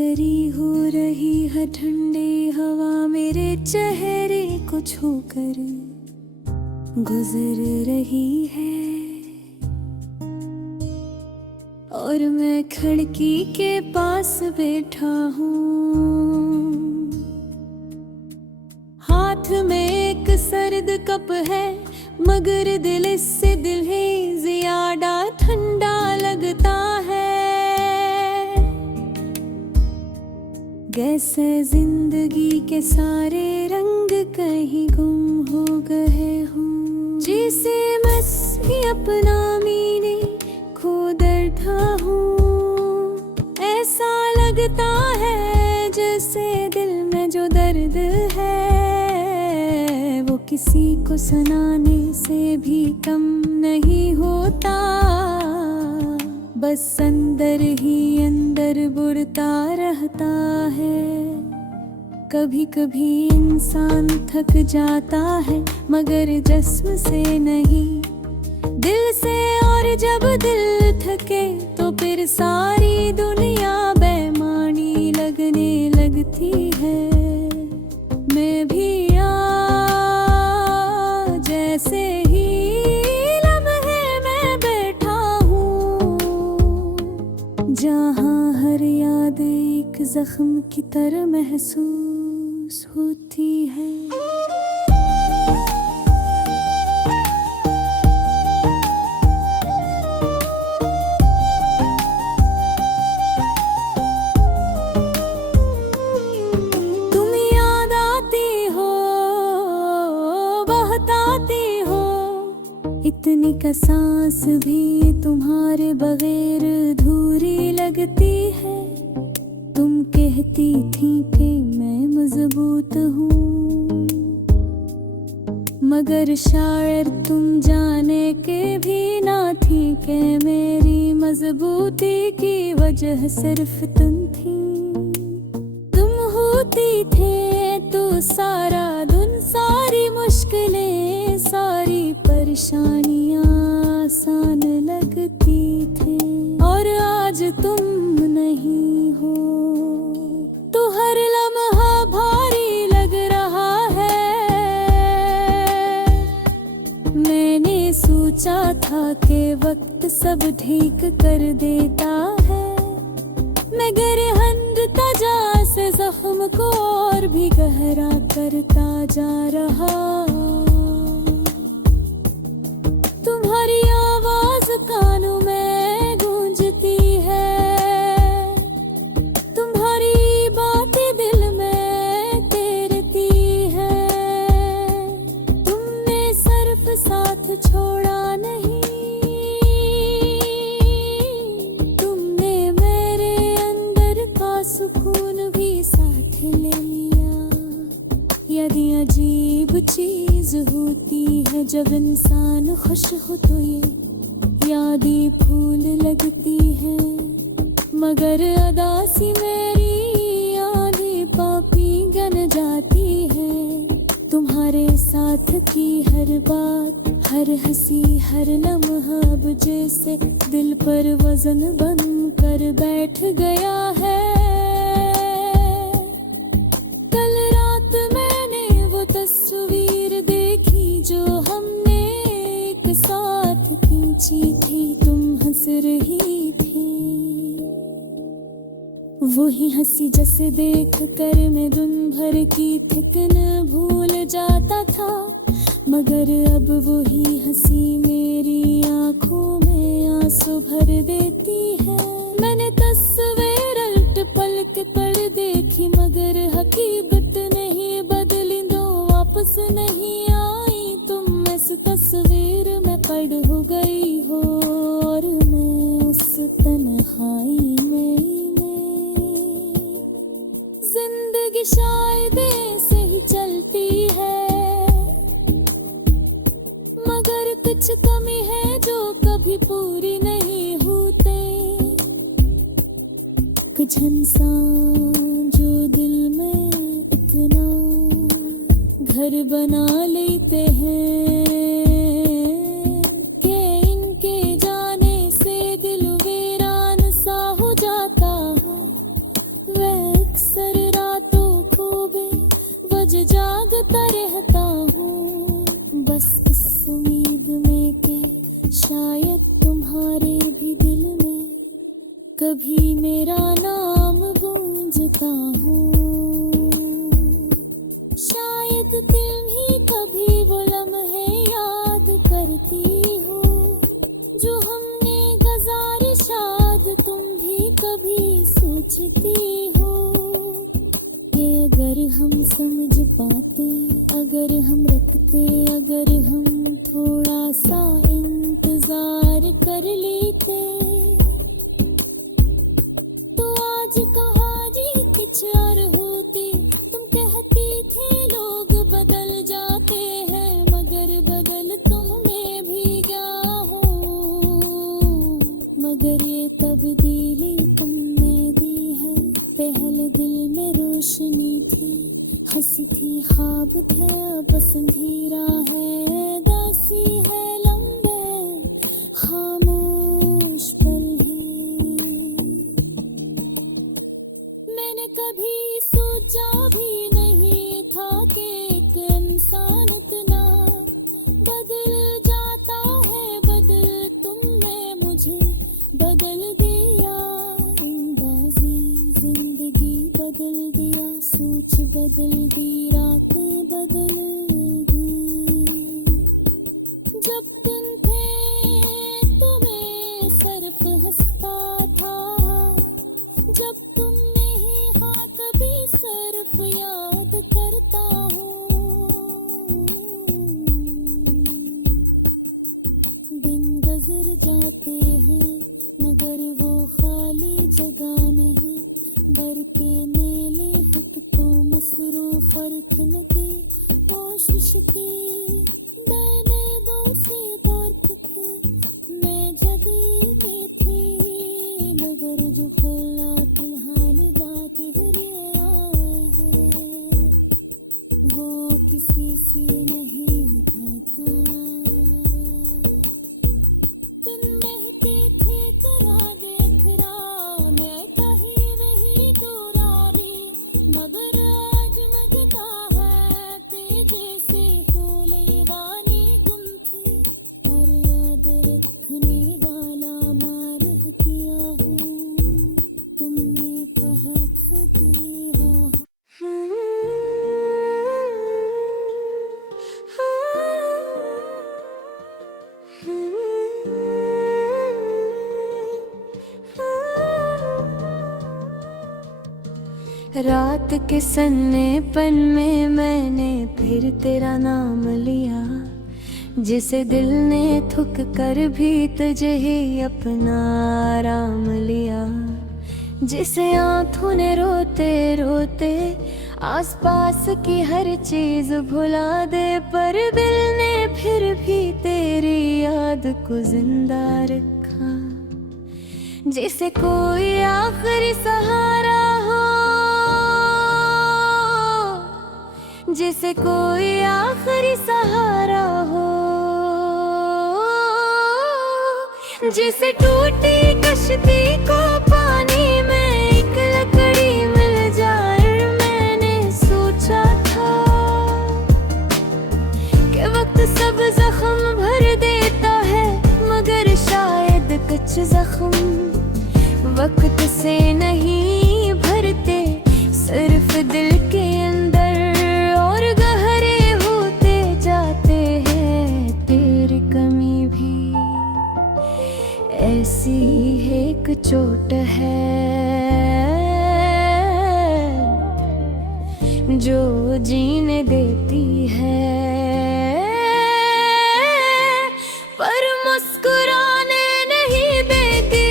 गरी हो रही है ठंडी हवा मेरे चेहरे को छूकर गुजर रही है, और मैं खिड़की के पास बैठा हूँ। हाथ में एक सर्द कप है मगर दिल इससे दिल ही ज्यादा ठंडा लगता है। कैसे जिंदगी के सारे रंग कहीं गुम हो गए हूँ, जिसे मैं भी अपना मीने खो बैठा हूँ। ऐसा लगता है जैसे दिल में जो दर्द है वो किसी को सुनाने से भी कम नहीं होता, बस अंदर ही अंदर बुढ़ता रहता है। कभी कभी इंसान थक जाता है मगर जिस्म से नहीं, दिल से। और जब दिल थके तो फिर सारी दुनिया बेमानी लगने लगती है। मैं भी जैसे ही लम्हे में बैठा हूँ, जहाँ हर याद एक जख्म की तरह महसूस होती है। इतनी का सांस भी तुम्हारे बगैर अधूरी लगती है। तुम कहती थी कि मैं मजबूत हूँ, मगर शायर तुम जाने के भी ना थी कि मेरी मजबूती की वजह सिर्फ तुम थी। तुम होती थे तो सारा दिन सारी मुश्किलें सारी परेशानियां आसान लगती थी, और आज तुम नहीं हो तो हर लम्हा भारी लग रहा है। मैंने सोचा था कि वक्त सब ठीक कर देता है, मगर हंदता जा से जख्म को और भी गहरा करता जा रहा। तुम्हारी आवाज कानों में गूंजती है, तुम्हारी बातें दिल में तैरती है। तुमने सिर्फ साथ छोड़ा नहीं, तुमने मेरे अंदर का सुकून भी साथ ले लिया। यदि अजीब चीज होती है जब इंसान खुश हो तो ये यादें फूल लगती है, मगर अदासी मेरी यादें पापी गन जाती है। तुम्हारे साथ की हर बात हर हंसी हर लम्हा अब जैसे दिल पर वजन बन कर बैठ गया है। कल रात मैंने वो तस्वीर देखी जो हमने एक साथ खींची थी, तुम हंस रही थी। वही हंसी जैसे देख कर मैं दिन भर की थकन भूल जाता था, मगर अब वही हंसी मेरी आंखों में आंसू भर देती है। मैंने तस्वीर उलट पलक कर देखी मगर हकीकत नहीं बदली, दो वापस नहीं आई। तुम इस तस्वीर में कड़ हो गई हो और मैं उस तन्हाई में। जिंदगी शायद ऐसे ही चलती है, मगर कुछ कमी है जो कभी पूरी नहीं होते। कुछ इंसान जो दिल में इतना घर बना लेते हैं कि इनके जाने से दिल वीरान सा हो जाता है। हम समझ पाते, अगर हम रखते, अगर हम थोड़ा सा इंतजार कर लेते, तो आज कहाँ जी चार होती। तुम कहती थे लोग बदल जाते हैं, मगर बदल तुमने भी क्या हो। मगर ये तब्दीली तुमने दी है, पहले दिल में रोशनी थी, हंसती ख्वाब थे, बस अंधेरा है, दासी है लम्बे खामोश पल हैं। मैंने कभी सोचा भी नहीं था कि एक इंसान इतना बदल जाता है। बदल तुमने मुझे बदल दिया, अंदाज़ी जिंदगी बदल दिया, सोच बदल दी, रातें बदल दी। जब दिन थे तुम्हें सिर्फ हंसता था, जब तुम नहीं हाथ भी सिर्फ याद करता हूँ। दिन गुजर जाते हैं मगर वो खाली जगह नहीं, बरके मेले हित तो मसरूफ फर्क लगे, कोशिश की मैंने दूसरे दर्द थे, मैं जदी में थी, मगर जो फैला फिलहाल बात ये आए है, वो किसी से नहीं था। दिन बहती थी तेरा देख रहा, मैं कहीं वही दुरारी, मगर आज लगता है तेजे से फूले वानी गुम थी, और याद रखने वाला मार किया हूँ, तुमने कहा था कि रात के सन्नेपन में मैंने फिर तेरा नाम लिया, जिसे दिल ने थुक कर भी तुझे ही अपना आराम लिया, जिसे आँखों ने रोते रोते आसपास की हर चीज भुला दे, पर दिल ने फिर भी तेरी याद को जिंदा रखा, जिसे कोई आखिरी सहारा हो, जिसे कोई आखिरी सहारा हो, जिसे टूटी कश्ती को पानी में एक लकड़ी मिल जाए। मैंने सोचा था कि वक्त सब जख्म भर देता है, मगर शायद कुछ जख्म वक्त से नहीं भरते, सिर्फ दिल के अंदर और गहरे होते जाते हैं। तेरी कमी भी ऐसी एक चोट है जो जीने देती है, पर मुस्कुराने नहीं देती।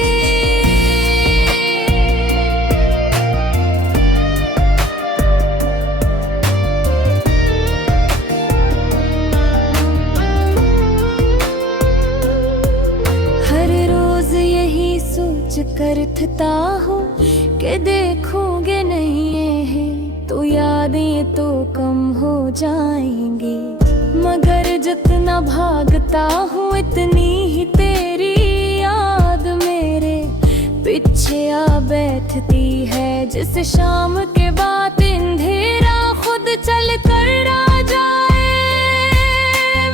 हर रोज यही सोच कर थकता हूँ कि देखोगे नहीं है तो यादें तो कम हो जाएंगी, मगर जितना भागता हूँ इतनी ही तेरी याद मेरे पीछे आ बैठती है। जिस शाम के बाद अंधेरा खुद चल कर आ जाए,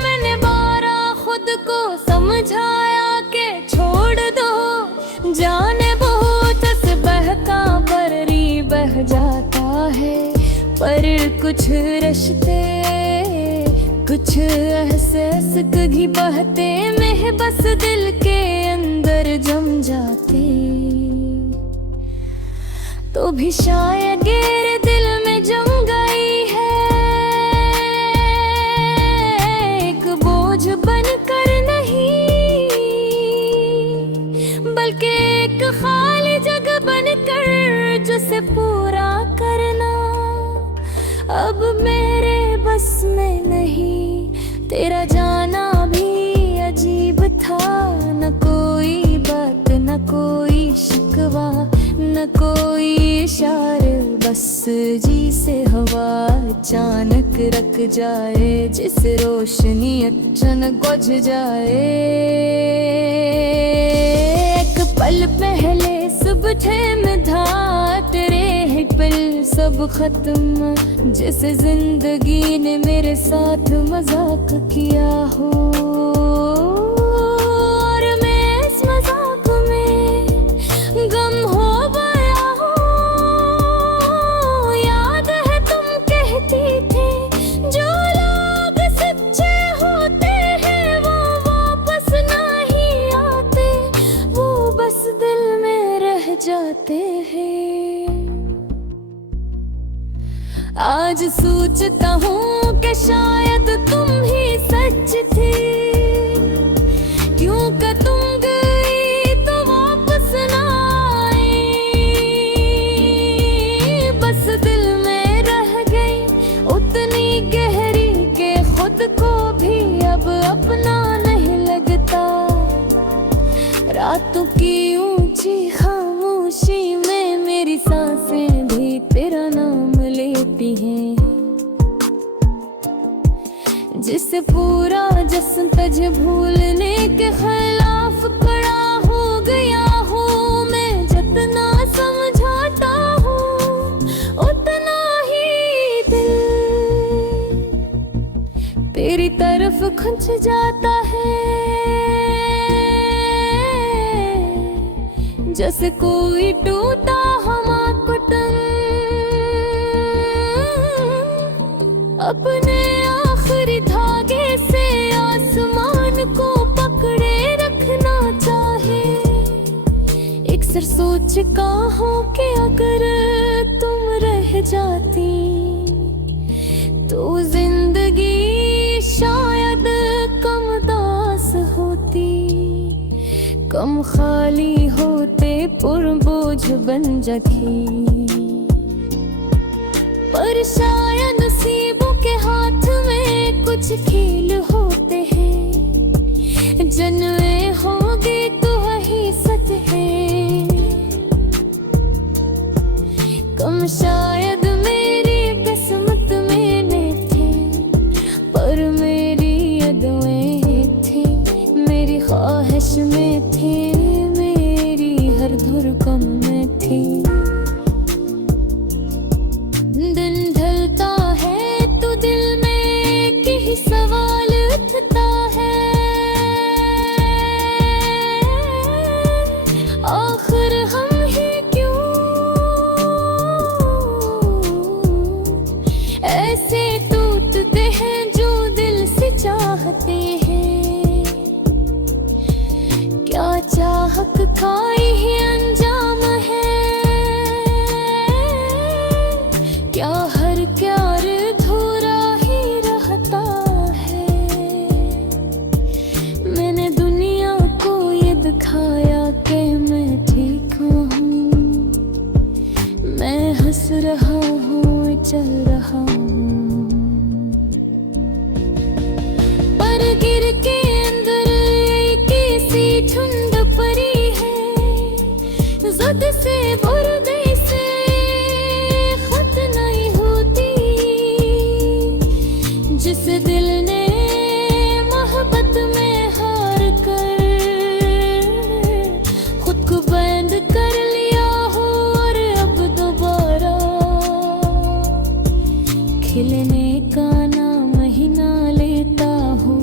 मैंने बारा खुद को समझाया कि छोड़ दो, जाने बहुत से बहका पर री बह जाता है, पर कुछ रिश्ते कुछ एहसास कभी बहते में बस दिल के अंदर जम जाते, तो भी शायद गहरे दिल में जम गई अब मेरे बस में नहीं, तेरा जाना भी अजीब था। न कोई बात, न कोई शिकवा, न कोई इशारे, बस जी से हवा अचानक रख जाए, जिस रोशनी अचानक बुझ जाए। एक पल पहले सब ठहम था, तेरे ही पल सब खत्म, जैसे जिंदगी ने मेरे साथ मजाक किया हो। और मैं इस मजाक में गम हो गया हूँ। याद है तुम कहती थी, जो लोग सच्चे होते हैं वो वापस नहीं आते, वो बस दिल में रह जाते हैं। आज सोचता हूँ कि शायद तुम ही सच थे, क्यों कि तुम गई तो वापस ना आई, बस दिल में रह गई उतनी गहरी के खुद को भी अब अपना नहीं लगता। रातों की ऊंची खामोशी में मेरी सांसें भी तेरा नाम लेती हैं, जिससे पूरा जश्न तुझे भूलने के खिलाफ खड़ा हो गया हूँ। मैं जितना समझाता हूँ उतना ही दिल तेरी तरफ खिंच जाता है, जैसे कोई टूटा हुआ पतंग अपने आखिरी धागे से आसमान को पकड़े रखना चाहे। अक्सर सोचता हूँ कि अगर तुम रह जाती तो जिंदगी शायद कम दास होती, कम खाली होते पुरबोझ बन जाती। पर शायद नसीबों के हाथ में कुछ खेल होते हैं, जन्मे होंगे तो वही सच है। कम शायद मेरी किस्मत में न थे, पर मेरी अदुआएं थी, मेरी ख्वाहिश में थी, मेरी हर धड़कन में थी। दिन ढलता है तो दिल में एक ही सवाल उठता है, आखिर हम ही क्यों ऐसे टूटते हैं जो दिल से चाहते हैं। क्या चाहत खाई ही अंजाम है, क्या हर प्यार धूरा ही रहता है। मैंने दुनिया को ये दिखाया कि मैं ठीक हूँ, मैं हंस रहा हूँ, चल रहा हूँ, पर गिर के अंदर कैसी ठंड पड़ी है, ज़द से बुर्दे से जिस दिल ने मोहब्बत में हार कर खुद को बंद कर लिया हो, और अब दोबारा खिलने का नाम ही ना लेता हूँ।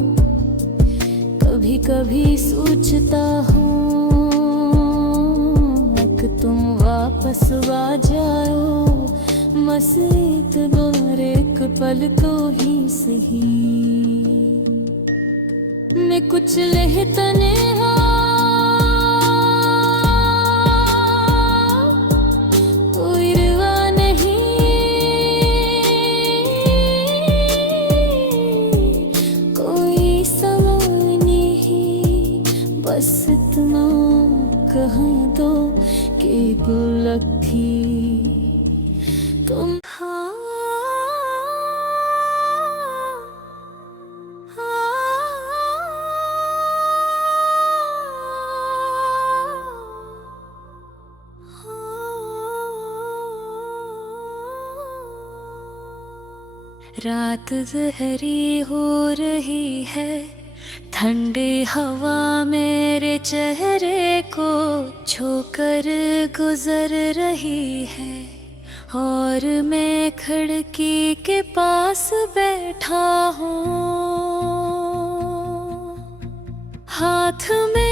कभी कभी सोचता हूँ कि तुम वापस आ जाओ, मसीत बार एक पल तो ही सही। मैं कुछ लेहतने कोई रवा नहीं, कोई सवाल नहीं, बस इतना कह दो कि गुलक थी तुम। हाँ रात ज़हरी हो रही है, ठंडी हवा मेरे चेहरे को छूकर गुजर रही है, और मैं खिड़की के पास बैठा हूँ। हाथ में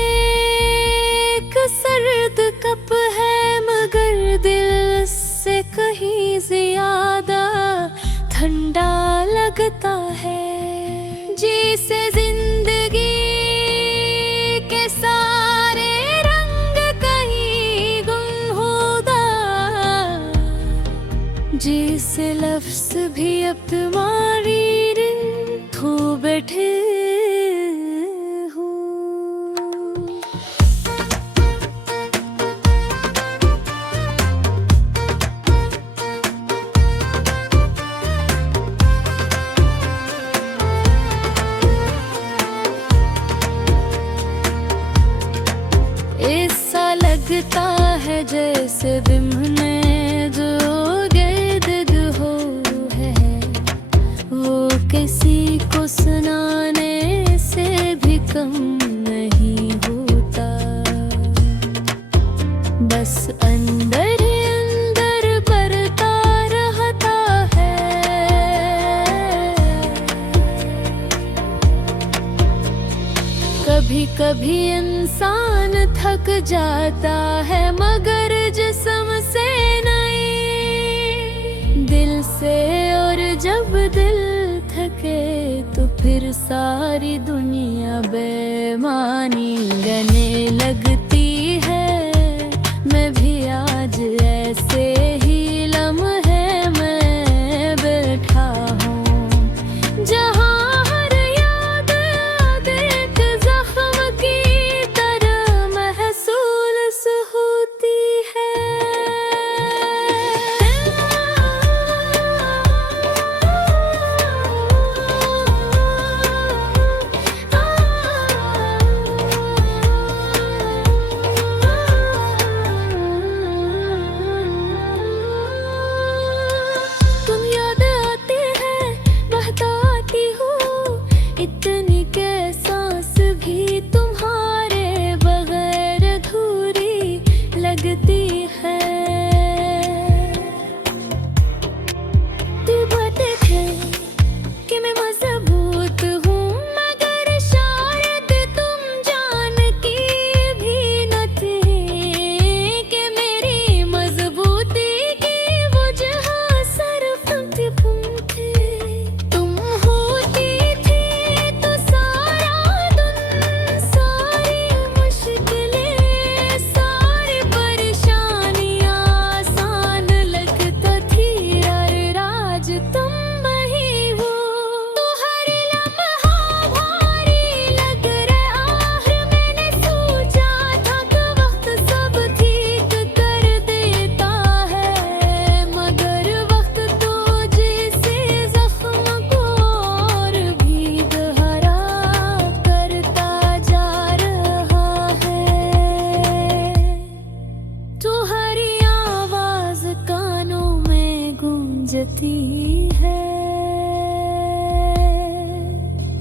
एक सर्द कप है, मगर दिल से कहीं ज्यादा ठंडा लगता है। जिसे जिंदगी के सारे रंग कहीं गुमशुदा, जिसे लफ्ज़ भी अब तुम्हारी खो बैठे लगता है जैसे बिमने जो गिर्द हो है, वो किसी को सुनाने से भी कम नहीं होता। बस अंदर ही अंदर बढ़ता रहता है। कभी कभी इंसान थक जाता है, मगर जिस्म से नहीं, दिल से। और जब दिल थके तो फिर सारी दुनिया बेमानी गने लगती है। मैं भी आज ऐसे ही लम्हे में बैठा हूँ, जहाँ है।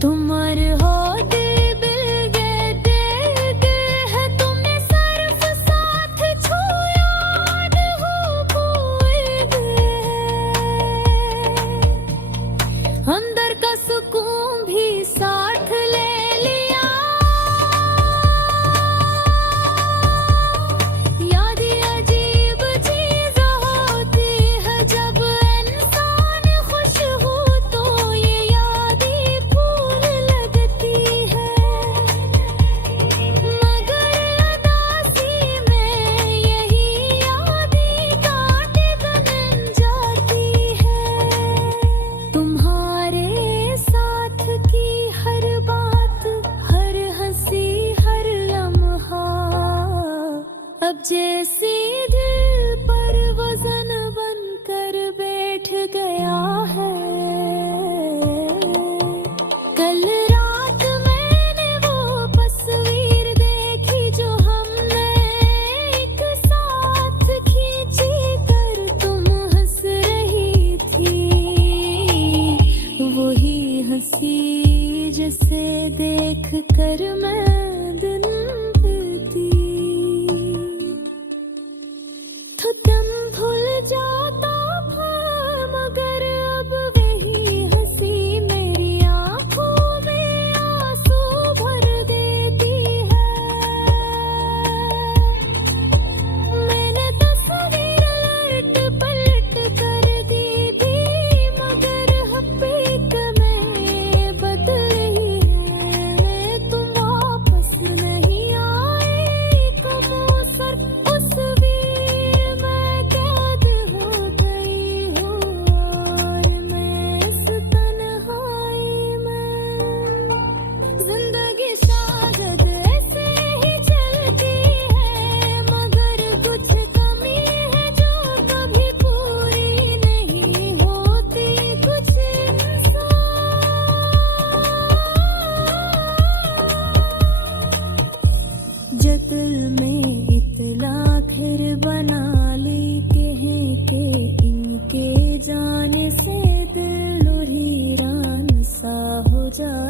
तुम्हारे होते बिल गए है, तुमने सिर्फ साथ छुआ हो खोए गए। अंदर का सुकून भी साथ ले लिया। यादें अजीब चीज होती है, जब इंसान खुश हो तो ये यादें फूल लगती है। मगर उदासी में यही यादें कांटे बन जाती है। तुम्हारे देख कर मैं दिन बीती, तो तुम भूल जाता था मगर अब वही हंसी मेरी आंखों में आंसू भर देती है। मैंने तस्वीर लट पलट कर दी भी मगर हकीकत में बदल रही है। तुम वापस नहीं आए कबूतर उस वीर में कैद हो गई हूँ और मैं इस तन्हाई में। जिंदगी शायद ऐसे ही चलती है मगर कुछ कमी है जो कभी पूरी नहीं होती। कुछ इंसान जतल में इतला खैर बना ली के हैं कि इनके जाने से दिल वीरान सा हो जाए।